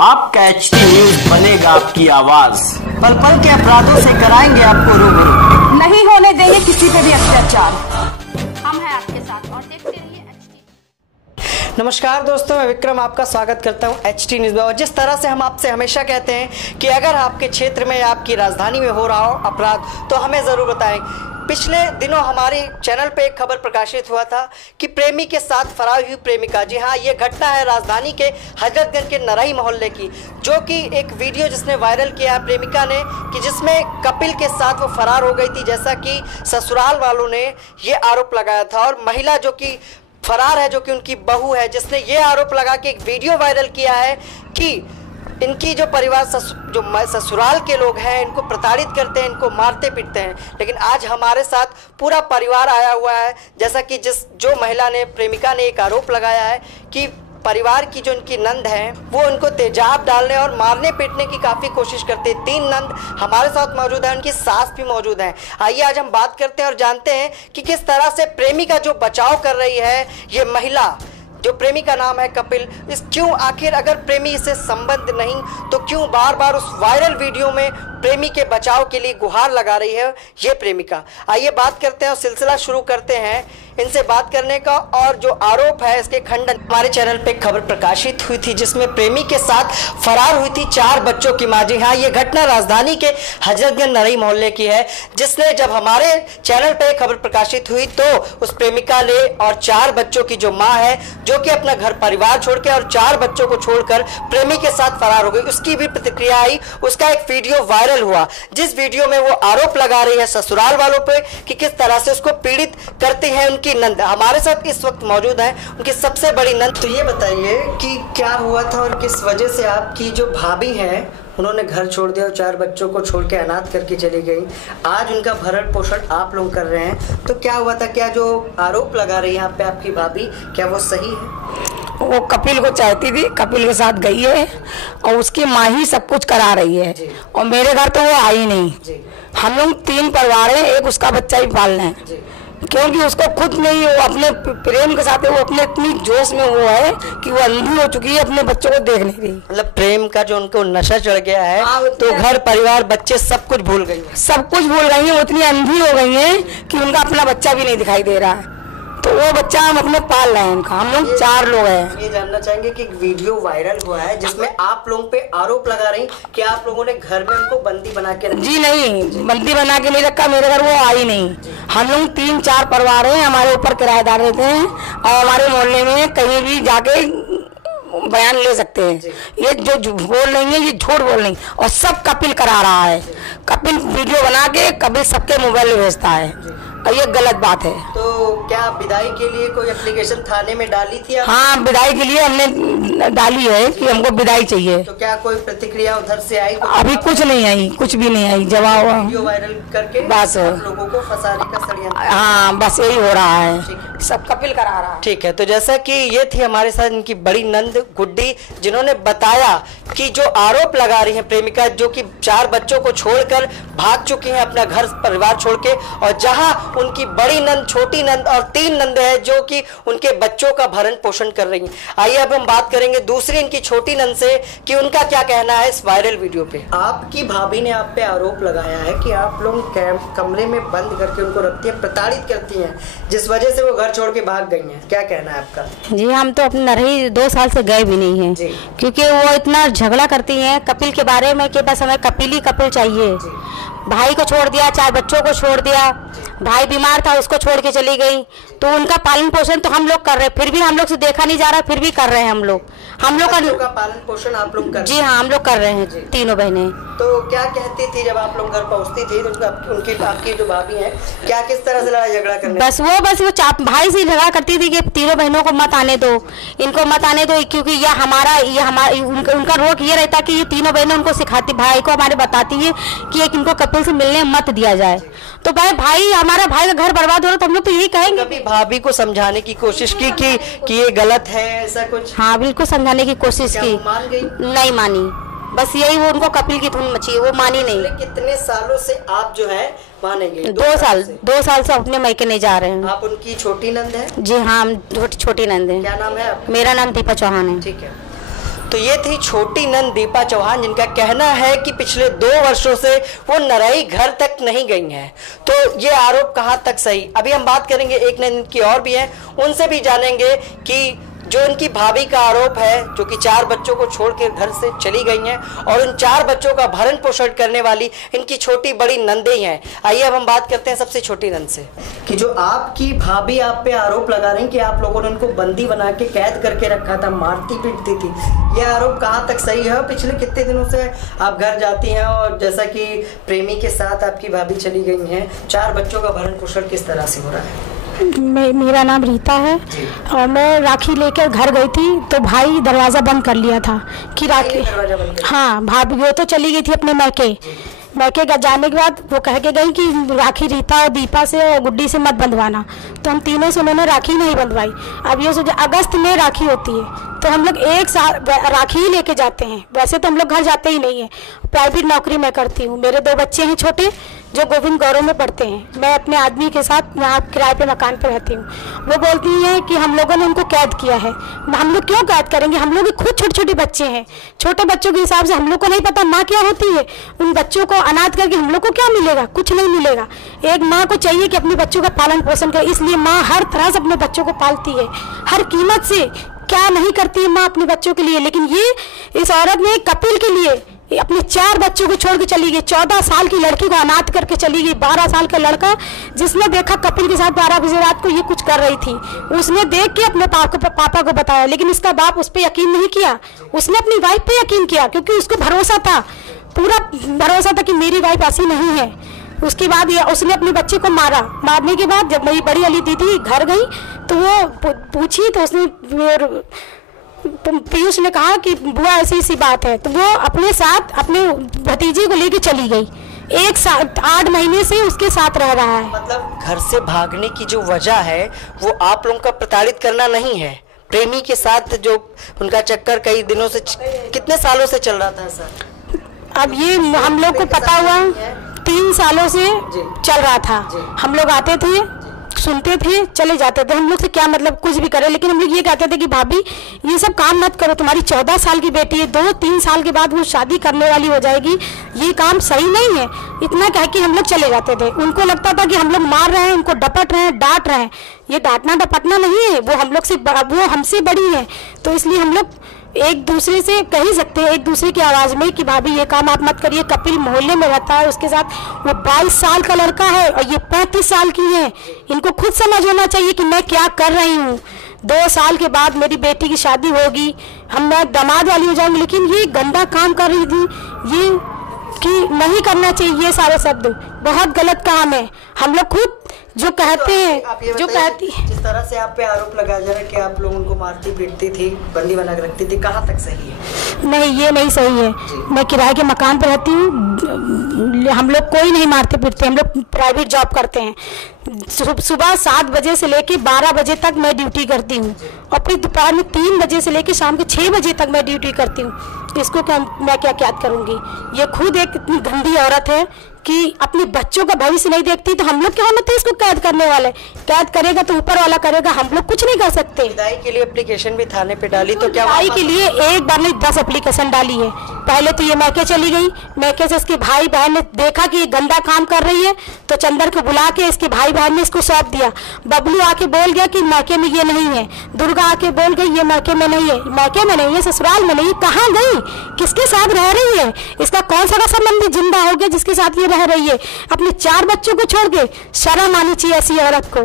आपका HT news बनेगा आपकी आवाज। पल पल के अपराधों से कराएंगे आपको रूबरू। नहीं होने देंगे किसी पे भी अत्याचार। हम हैं आपके साथ और देखते रहिए एचटी। नमस्कार दोस्तों, मैं विक्रम आपका स्वागत करता हूं एचटी न्यूज़ में। और जिस तरह से हम आपसे हमेशा कहते हैं कि अगर आपके क्षेत्र में या आपकी राजधानी में हो रहा हो अपराध तो हमें ज़रूर बताएं। पिछले दिनों हमारे चैनल पे एक खबर प्रकाशित हुआ था कि प्रेमी के साथ फरार हुई प्रेमिका। जी हाँ, ये घटना है राजधानी के हजरतगंज के नरई मोहल्ले की, जो कि एक वीडियो जिसने वायरल किया है प्रेमिका ने, कि जिसमें कपिल के साथ वो फरार हो गई थी, जैसा कि ससुराल वालों ने ये आरोप लगाया था। और महिला जो कि फरार है, जो कि उनकी बहू है, जिसने ये आरोप लगा के एक वीडियो वायरल किया है कि इनकी जो परिवार जो ससुराल के लोग हैं इनको प्रताड़ित करते हैं, इनको मारते पीटते हैं। लेकिन आज हमारे साथ पूरा परिवार आया हुआ है, जैसा कि जो महिला ने, प्रेमिका ने एक आरोप लगाया है कि परिवार की जो इनकी नंद हैं वो उनको तेजाब डालने और मारने पीटने की काफ़ी कोशिश करते हैं। 3 नंद हमारे साथ मौजूद हैं, उनकी सास भी मौजूद हैं। आइए आज हम बात करते हैं और जानते हैं कि किस तरह से प्रेमी का जो बचाव कर रही है ये महिला, जो प्रेमी का नाम है कपिल। क्यों आखिर अगर प्रेमी से संबंध नहीं तो क्यों बार बार उस वायरल वीडियो में प्रेमी के बचाव के लिए गुहार लगा रही है ये प्रेमिका। आइए बात करते हैं और सिलसिला शुरू करते हैं इनसे बात करने का। और जो आरोप है इसके खंडन, हमारे चैनल पे खबर प्रकाशित हुई थी जिसमें प्रेमी के साथ फरार हुई थी 4 बच्चों की मां। जी हाँ, ये घटना राजधानी के हजरतगंज नरई मोहल्ले की है, जिसने जब हमारे चैनल पे खबर प्रकाशित हुई तो उस प्रेमिका ने और 4 बच्चों की जो माँ है, जो कि अपना घर परिवार छोड़ के और 4 बच्चों को छोड़कर प्रेमी के साथ फरार हो गई, उसकी भी प्रतिक्रिया आई। उसका एक वीडियो वायरल हुआ, जिस वीडियो में वो आरोप लगा रही है ससुराल वालों पे कि किस तरह से उसको पीड़ित करते हैं उनकी नंद। हमारे साथ इस वक्त मौजूद है उनकी सबसे बड़ी नंद। तो ये बताइए कि क्या हुआ था और किस वजह से आपकी जो भाभी है उन्होंने घर छोड़ दिया और 4 बच्चों को छोड़ के अनाथ करके चली गई। आज उनका भरण पोषण आप लोग कर रहे हैं, तो क्या हुआ था? क्या जो आरोप लगा रही है यहाँ पे आपकी भाभी, क्या वो सही है? वो कपिल को चाहती थी, कपिल के साथ गई है और उसकी माँ ही सब कुछ करा रही है। और मेरे घर तो वो आई नहीं। हम लोग 3 परिवार हैं, एक उसका बच्चा ही पालना है, क्योंकि उसको खुद नहीं, वो अपने प्रेम के साथ है, वो अपने इतनी जोश में वो है कि वो अंधी हो चुकी है, अपने बच्चों को देख नहीं रही। मतलब प्रेम का जो उनको नशा चढ़ गया है, तो घर परिवार बच्चे सब कुछ भूल गई है। सब कुछ भूल गई है, उतनी अंधी हो गई है कि उनका अपना बच्चा भी नहीं दिखाई दे रहा है। तो वो बच्चा हम अपने पाल रहे हैं उनका। हम लोग 4 लोग हैं। ये जानना चाहेंगे कि एक वीडियो वायरल हुआ है जिसमें आप लोगों पे आरोप लगा रही कि आप लोगों ने घर में उनको बंदी बना के रखा। जी नहीं, बंदी बना के नहीं रखा, मेरे घर वो आई नहीं। हम लोग 3-4 परिवार हैं, हमारे ऊपर किराएदार रहते हैं और हमारे मोहल्ले में कहीं भी जाके बयान ले सकते हैं। ये जो बोल रही है ये झूठ बोल रही, और सब कपिल करा रहा है। कपिल वीडियो बना के कपिल सबके मोबाइल में भेजता है और ये गलत बात है। तो क्या विदाई के लिए कोई एप्लीकेशन थाने में डाली थी? हाँ, विदाई के लिए हमने डाली है कि हमको विदाई चाहिए। तो क्या कोई प्रतिक्रिया उधर से आई? अभी कुछ नहीं आई, कुछ भी नहीं आई जवाब। वीडियो वायरल करके बस लोगों को फंसाने का षड्यंत्र। हाँ, बस यही हो रहा है, सब कपिल करा रहा है। ठीक है, तो जैसा कि ये थी हमारे साथ इनकी बड़ी नंद गुड्डी, जिन्होंने बताया कि जो आरोप लगा रही है प्रेमिका, जो कि 4 बच्चों को छोड़कर भाग चुकी है अपना घर परिवार छोड़ के, और जहां उनकी बड़ी नंद, छोटी नंद और 3 नंद है जो कि उनके बच्चों का भरण पोषण कर रही हैं। आइए अब हम बात करेंगे दूसरी इनकी छोटी नंद से कि उनका क्या कहना है इस वायरल वीडियो पे। आपकी भाभी ने आप पे आरोप लगाया है कि आप लोग कमरे में बंद करके उनको रखती हैं, प्रताड़ित करती हैं, जिस वजह से वो घर छोड़ के भाग गई हैं। क्या कहना है आपका? जी, हम तो अपने नरही 2 साल से गए भी नहीं हैं, क्योंकि वो इतना झगड़ा करती हैं कपिल के बारे में कि बस हमें कपिल ही कपिल चाहिए। भाई को छोड़ दिया, 4 बच्चों को छोड़ दिया, भाई बीमार था उसको छोड़ के चली गई, तो उनका पालन पोषण तो हम लोग कर रहे हैं, फिर भी हम लोग से देखा नहीं जा रहा, फिर भी कर रहे हैं हम लोग का पालन पोषण आप लोग कर? जी हाँ, हम लोग कर रहे हैं, तीनों बहनें। तो क्या कहती थी जब आप लोग घर पहुंचती थी तो आपकी जो भाभी है क्या किस तरह से लड़ाई झगड़ा करने? बस वो भाई से झगड़ा करती थी कि तीनों बहनों को मत आने दो, इनको मत आने दो, क्योंकि उनका रोक ये रहता कि ये तीनों बहनें उनको सिखाती, भाई को हमारे बताती है कि एक इनको कपिल से मिलने मत दिया जाए। तो भाई हमारा भाई का घर बर्बाद हो रहा, तो हम लोग तो यही कहेंगे। कभी भाभी को समझाने की कोशिश की कि ये गलत है, ऐसा कुछ? हाँ, बिल्कुल समझाने की कोशिश की, मान गई? नहीं मानी। बस यही, वो उनको कपिल की धुन मची, वो मानी नहीं। कितने सालों से आप जो है मानेंगे? 2 साल से अपने मायके नहीं जा रहे हैं। आप उनकी छोटी नंद है? जी हाँ, हम छोटी नंद है। क्या नाम है आपका? मेरा नाम दीपा चौहान है। ठीक है। तो ये थी छोटी नंद दीपा चौहान, जिनका कहना है कि पिछले 2 वर्षों से वो नरई घर तक नहीं गई हैं। तो ये आरोप कहाँ तक सही? अभी हम बात करेंगे, एक नंद की और भी हैं, उनसे भी जानेंगे कि जो इनकी भाभी का आरोप है, जो कि 4 बच्चों को छोड़ के घर से चली गई हैं और उन 4 बच्चों का भरण पोषण करने वाली इनकी छोटी बड़ी नंदें ही हैं। आइए अब हम बात करते हैं सबसे छोटी नंद से, कि जो आपकी भाभी आप पे आरोप लगा रही कि आप लोगों ने उनको बंदी बना के कैद करके रखा था, मारती पीटती थी, ये आरोप कहाँ तक सही है? पिछले कितने दिनों से आप घर जाती हैं और जैसा कि प्रेमी के साथ आपकी भाभी चली गई हैं, 4 बच्चों का भरण पोषण किस तरह से हो रहा है? मेरा नाम रीता है और मैं राखी लेकर घर गई थी तो भाई दरवाज़ा बंद कर लिया था कि राखी, हाँ भाभी वो तो चली गई थी अपने मैके का जाने के बाद वो कह के गई कि राखी रीता और दीपा से और गुड्डी से मत बंधवाना, तो हम तीनों से उन्होंने राखी नहीं बंधवाई। अब ये सोचा अगस्त में राखी होती है तो हम लोग एक साथ राखी ही लेके जाते हैं, वैसे तो हम लोग घर जाते ही नहीं है। प्राइवेट नौकरी मैं करती हूँ, मेरे 2 बच्चे हैं छोटे जो गोविंद गौरव में पढ़ते हैं, मैं अपने आदमी के साथ यहाँ किराए पे मकान पे रहती हूँ। वो बोलती हैं कि हम लोगों ने उनको कैद किया है। हम लोग क्यों कैद करेंगे? हम लोग खुद छोटे छोटे बच्चे हैं, छोटे बच्चों के हिसाब से हम लोग को नहीं पता माँ क्या होती है। उन बच्चों को अनाथ करके हम लोग को क्या मिलेगा? कुछ नहीं मिलेगा। एक माँ को चाहिए कि अपने बच्चों का पालन पोषण करे, इसलिए माँ हर तरह से अपने बच्चों को पालती है, हर कीमत से। क्या नहीं करती है माँ अपने बच्चों के लिए, लेकिन ये इस औरत ने कपिल के लिए अपने 4 बच्चों को छोड़ के चली गई। 14 साल की लड़की को अनाथ करके चली गई। 12 साल का लड़का जिसने देखा कपिल के साथ 12 बजे रात को ये कुछ कर रही थी, उसने देख के अपने पापा को बताया, लेकिन इसका बाप उस पर यकीन नहीं किया। उसने अपनी वाइफ पे यकीन किया क्योंकि उसको भरोसा था, पूरा भरोसा था कि मेरी वाइफ ऐसी नहीं है। उसके बाद उसने अपने बच्चे को मारा। मारने के बाद जब मेरी बड़ी वाली दीदी घर गई तो वो पूछी तो उसने पीयूष ने कहा कि बुआ ऐसी सी बात है, तो वो अपने साथ अपने भतीजे को लेके चली गई। 8 महीने से उसके साथ रह रहा है। मतलब घर से भागने की जो वजह है वो आप लोगों का प्रताड़ित करना नहीं है, प्रेमी के साथ जो उनका चक्कर कई दिनों से, कितने सालों से चल रहा था सर? अब ये हम लोग को पता हुआ 3 सालों से चल रहा था। हम लोग आते थे, सुनते थे, चले जाते थे। हम लोग से क्या मतलब कुछ भी करे, लेकिन हम लोग ये कहते थे कि भाभी ये सब काम मत करो, तुम्हारी 14 साल की बेटी है, 2-3 साल के बाद वो शादी करने वाली हो जाएगी, ये काम सही नहीं है। इतना कह के हम लोग चले जाते थे। उनको लगता था कि हम लोग मार रहे हैं, उनको डपट रहे हैं, डांट रहे हैं। ये डांटना डपटना नहीं है, वो हम लोग से वो हमसे बड़ी है, तो इसलिए हम लोग एक दूसरे से कह ही सकते हैं, एक दूसरे की आवाज़ में, कि भाभी ये काम आप मत करिए। कपिल मोहल्ले में रहता है, उसके साथ वो 22 साल का लड़का है और ये 35 साल की है। इनको खुद समझ होना चाहिए कि मैं क्या कर रही हूँ। 2 साल के बाद मेरी बेटी की शादी होगी, मैं दामाद वाली हो जाऊंगी, लेकिन ये गंदा काम कर रही थी। ये कि नहीं करना चाहिए, ये सारे शब्द बहुत गलत काम है। हम लोग खुद जो कहते हैं, जो कहती है, जिस तरह से आप पे आरोप लगाया जा रहा है कि आप लोग उनको मारती पीटती थी, बंदी बना के रखती थी, कहाँ तक सही है? नहीं, ये नहीं सही है। मैं किराए के मकान पर रहती हूँ, हम लोग कोई नहीं मारते पीटते, हम लोग प्राइवेट जॉब करते हैं। सुबह 7 बजे से लेके 12 बजे तक मैं ड्यूटी करती हूँ और फिर दोपहर में 3 बजे से लेके शाम के 6 बजे तक मैं ड्यूटी करती हूँ। इसको क्या मैं क्या कैद करूँगी? ये खुद एक इतनी गंदी औरत है कि अपने बच्चों का भविष्य नहीं देखती, तो हम लोग क्या होते हैं इसको कैद करने वाले? कैद करेगा तो ऊपर वाला करेगा, हम लोग कुछ नहीं कर सकते। विदाई के लिए एप्लीकेशन भी थाने पे डाली, तो क्या विदाई के लिए एक बार नहीं 10 एप्लीकेशन डाली है। पहले तो ये मैके चली गई, मैके से इसके भाई बहन ने देखा कि ये गंदा काम कर रही है, तो चंदर को बुला के इसके भाई बहन ने इसको सौंप दिया। बबलू आके बोल गया कि मैके में ये नहीं है, दुर्गा आके बोल गई ये मैके में नहीं है, मैके में नहीं है, ससुराल में नहीं है। कहाँ गई? किसके साथ रह रही है? इसका कौन सा संबंधी जिंदा हो गया जिसके साथ ये रह रही है? अपने 4 बच्चों को छोड़ के शर्म आनी चाहिए ऐसी औरत को।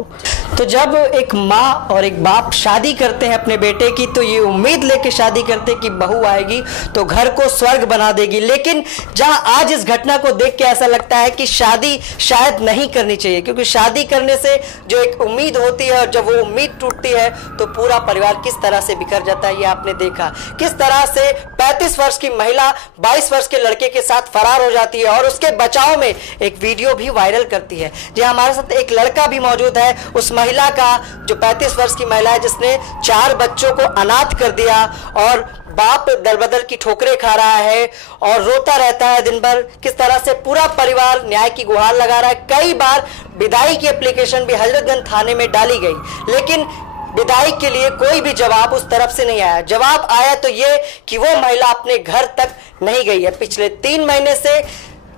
तो जब एक माँ और एक बाप शादी करते हैं अपने बेटे की, तो ये उम्मीद लेके शादी करते हैं कि बहू आएगी तो घर को स्वर्ग बना देगी। लेकिन जहां आज इस घटना को देख के ऐसा लगता है कि शादी शायद नहीं करनी चाहिए, क्योंकि शादी करने से जो एक उम्मीद होती है और जब वो उम्मीद टूटती है तो पूरा परिवार किस तरह से बिखर जाता है। ये आपने देखा किस तरह से 35 वर्ष की महिला 22 वर्ष के लड़के के साथ फरार हो जाती है और उसके बचाव में एक वीडियो भी वायरल करती है। जी हमारे साथ एक लड़का भी मौजूद है, उस महिला का जो 35 वर्ष की महिला है जिसने 4 बच्चों को अनाथ कर दिया और बाप दर बदर की ठोकरें खा रहा है और रोता रहता है दिन भर। किस तरह से पूरा परिवार न्याय की गुहार लगा रहा है। कई बार विदाई की एप्लीकेशन भी हजरतगंज थाने में डाली गई, लेकिन विदाई के लिए कोई भी जवाब उस तरफ से नहीं आया। जवाब आया तो ये कि वो महिला अपने घर तक नहीं गई है। पिछले 3 महीने से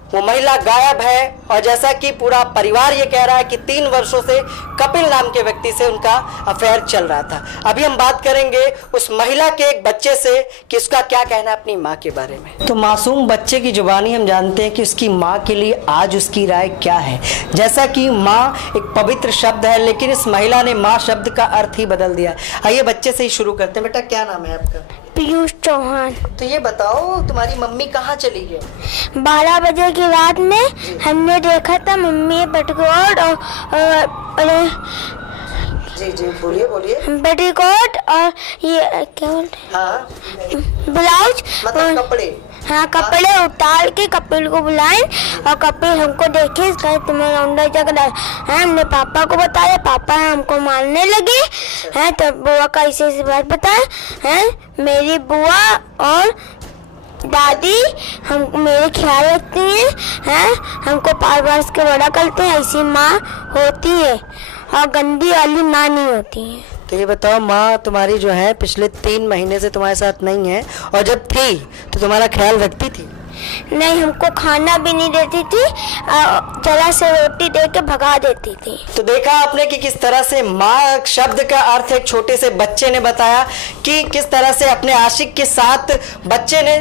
वो महिला गायब है और जैसा कि पूरा परिवार ये कह रहा है कि 3 वर्षों से कपिल नाम के व्यक्ति से उनका अफेयर चल रहा था। अभी हम बात करेंगे उस महिला के एक बच्चे से कि उसका क्या कहना है अपनी माँ के बारे में। तो मासूम बच्चे की जुबानी हम जानते हैं कि उसकी माँ के लिए आज उसकी राय क्या है। जैसा कि माँ एक पवित्र शब्द है, लेकिन इस महिला ने माँ शब्द का अर्थ ही बदल दिया। आइए बच्चे से ही शुरू करते हैं। बेटा क्या नाम है आपका? पीयूष चौहान। तो ये बताओ तुम्हारी मम्मी कहाँ चली गई? 12 बजे की रात में हमने देखा था मम्मी पेटीकोट और जी बोलिए। पेटीकोट और ये क्या बोलते हैं, हाँ ब्लाउज मतलब कपड़े। हाँ, कपड़े उतार के कपिल को बुलाए और कपिल हमको देखे तुम्हें लौंडा जग रहा है। हमने पापा को बताया, पापा हमको मारने लगे हैं। तब बुआ का ऐसे बात बताया है। मेरी बुआ और दादी हम मेरे ख्याल रखती हैं, हमको 5 वर्ष के बड़ा करते हैं। ऐसी माँ होती है और गंदी वाली माँ नहीं होती है। तो ये बताओ माँ तुम्हारी जो है पिछले 3 महीने से तुम्हारे साथ नहीं है, और जब थी तो तुम्हारा ख्याल रखती थी? नहीं, हमको खाना भी नहीं देती थी, जरा से रोटी दे के भगा देती थी। तो देखा आपने कि किस तरह से माँ शब्द का अर्थ एक छोटे से बच्चे ने बताया कि किस तरह से अपने आशिक के साथ बच्चे ने,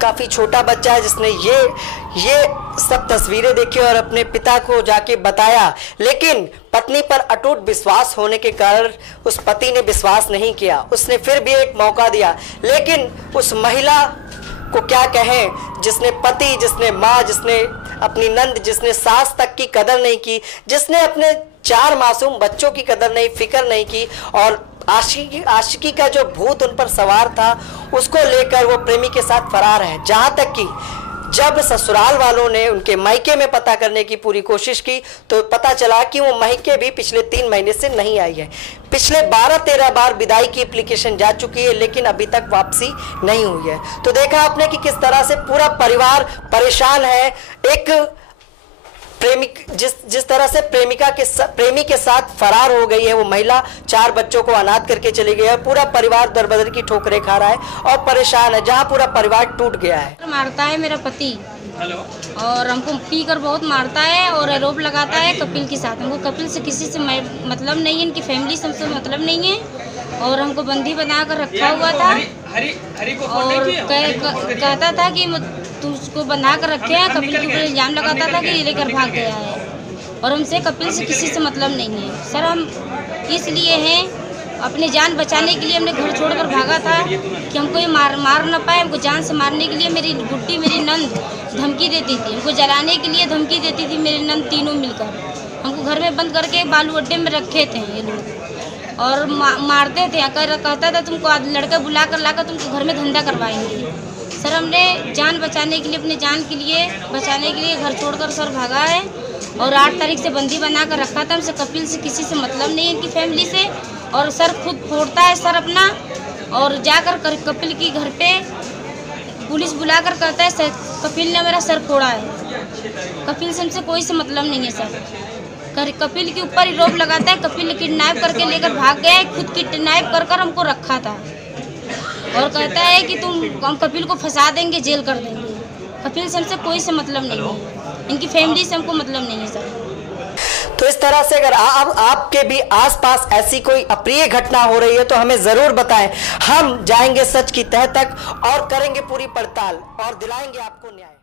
काफी छोटा बच्चा है जिसने ये सब तस्वीरें देखी और अपने पिता को जाके बताया, लेकिन पत्नी पर अटूट विश्वास होने के कारण उस पति ने विश्वास नहीं किया। उसने फिर भी एक मौका दिया, लेकिन उस महिला को क्या कहें जिसने पति, जिसने माँ, जिसने अपनी नंद, जिसने सास तक की कदर नहीं की, जिसने अपने 4 मासूम बच्चों की कदर नहीं, फिक्र नहीं की, और आशिकी का जो भूत उन पर सवार था उसको लेकर वो प्रेमी के साथ फरार है। जहां तक कि जब ससुराल वालों ने उनके मायके में पता करने की पूरी कोशिश की तो पता चला कि वो मायके भी पिछले 3 महीने से नहीं आई है। पिछले 12-13 बार विदाई की एप्लीकेशन जा चुकी है, लेकिन अभी तक वापसी नहीं हुई है। तो देखा आपने कि किस तरह से पूरा परिवार परेशान है। एक प्रेमिक जिस तरह से प्रेमी के साथ फरार हो गई है वो महिला, 4 बच्चों को अनाथ करके चली गई है। पूरा परिवार दर-बदर की ठोकरें खा रहा है और परेशान है, जहां पूरा परिवार टूट गया है। मारता है मेरा पति और हमको पी कर बहुत मारता है और आरोप लगाता है कपिल के साथ। हमको कपिल से किसी से मतलब नहीं है, इनकी फैमिली से हमसे मतलब नहीं है, और हमको बंदी बना कर रखा हुआ था और कहता था कि तुम उसको बना कर रखे हैं। कपिल के ऊपर इल्जाम लगाता था कि ये लेकर भाग गया है, और हमसे कपिल से किसी से मतलब नहीं है। सर हम इसलिए हैं, अपनी जान बचाने के लिए हमने घर छोड़कर भागा था कि हमको ये मार न पाए। हमको जान से मारने के लिए मेरी गुड्डी, मेरी नंद धमकी देती थी, हमको जलाने के लिए धमकी देती थी। मेरी नंद तीनों मिलकर हमको घर में बंद करके बालू अड्डे में रखे थे ये लोग, और मारते थे। कहता था तुमको लड़का बुला कर लाकर तुमको घर में धंधा करवाएंगे। सर हमने जान बचाने के लिए, अपने जान के लिए बचाने के लिए घर छोड़कर सर भागा है, और 8 तारीख से बंदी बना कर रखा था। हमसे कपिल से किसी से मतलब नहीं है, इनकी फैमिली से। और सर खुद फोड़ता है सर अपना, और जाकर कपिल की घर पे पुलिस बुलाकर कहता है सर कपिल ने मेरा सर फोड़ा है। कपिल से हमसे कोई से मतलब नहीं है सर। कपिल के ऊपर ही रोप लगाता है। कपिल ने किडनैप करके लेकर भाग गया है, खुद किडनैप कर हमको रखा था, और कहता है कि हम कपिल को फंसा देंगे, जेल कर देंगे। कपिल से हमसे कोई से मतलब नहीं है, इनकी फैमिली से हमको मतलब नहीं है सर। तो इस तरह से अगर आपके भी आसपास ऐसी कोई अप्रिय घटना हो रही है तो हमें जरूर बताएं। हम जाएंगे सच की तह तक और करेंगे पूरी पड़ताल और दिलाएंगे आपको न्याय।